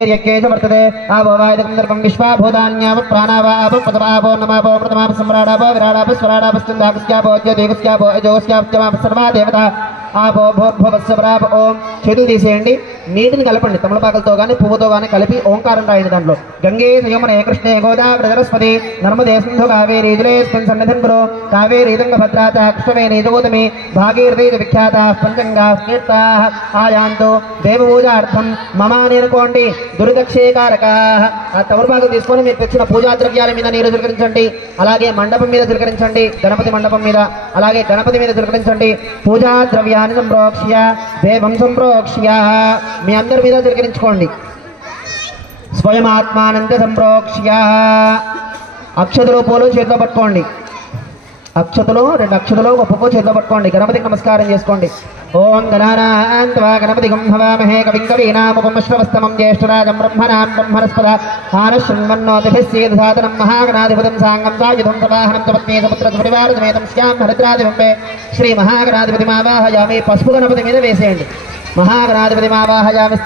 यज्ञेश वर्तते आवो वायुदकं विश्वा भूतान्याव प्राणावाव पदवावो नमावो प्रथमाव सम्राडावो विराडाव स्वराडाव स्तुन्दागस्यावो ज्योतिगस्यावो अजोगस्यावो सर्वा देवता ఆపో భూర్భువస్సవరాప ఓం చేతులు తీసేయండి నీటిని కలపండి తమలపాకులతో కానీ పువ్వుతో కానీ కలిపి ఓంకారం రాయండి దాంట్లో గంగే యమునే కృష్ణే గోదావరి సరస్వతి నర్మదే సింధు కావేరీ జలేస్మిన్ సన్నిధిం కురు కావేరీ తుంగభద్రాచ కృష్ణవేణీ జగోతమి భాగీరథీ విఖ్యాత పంచంగా కీర్తా ఆయాంతో దేవపూజార్థం మమాని అనుకోండి దుర్గక్షేకారక ఆ తమలపాకులు తీసుకొని మీరు తెచ్చిన పూజా ద్రవ్యాల మీద నీరు చిలకరించండి అలాగే మండపం మీద చిలకరించండి గణపతి మండపం మీద అలాగే గణపతి మీద చిలకరించండి పూజా ద్రవ్యాన్ని సంప్రోక్ష్య దేవం సంప్రోక్ష్య మీ అందరి మీద చిలకరించుకోండి స్వయం ఆత్మానంద సంప్రోక్ష్య అక్షతలు పూలు చేతిలో పట్టుకోండి అక్షతలు రెండు అక్షతలు ఒక పువ్వు చేతిలో పట్టుకోండి గణపతికి నమస్కారం చేసుకోండి ఓం గణానాన్త్వా గణపతిగం హవామహే కవిం కవీనాముపమశ్రవస్తమం జ్యేష్ఠరాజం బ్రహ్మణాం బ్రహ్మణస్పద ఆనశృణ్వన్నోతిభిస్సేదధాతనం మహాగణాధిపతిం సాంగం సాయుధం సవాహనం సపత్నీ సపుత్ర పరివారసమేతం శ్యాం హరిద్రాధిపంపే శ్రీ మహాగణాధిపతిమావాహయామి పసుపు గణపతి మీద వేసేయండి మహాగణాధిపతిమావాహయామి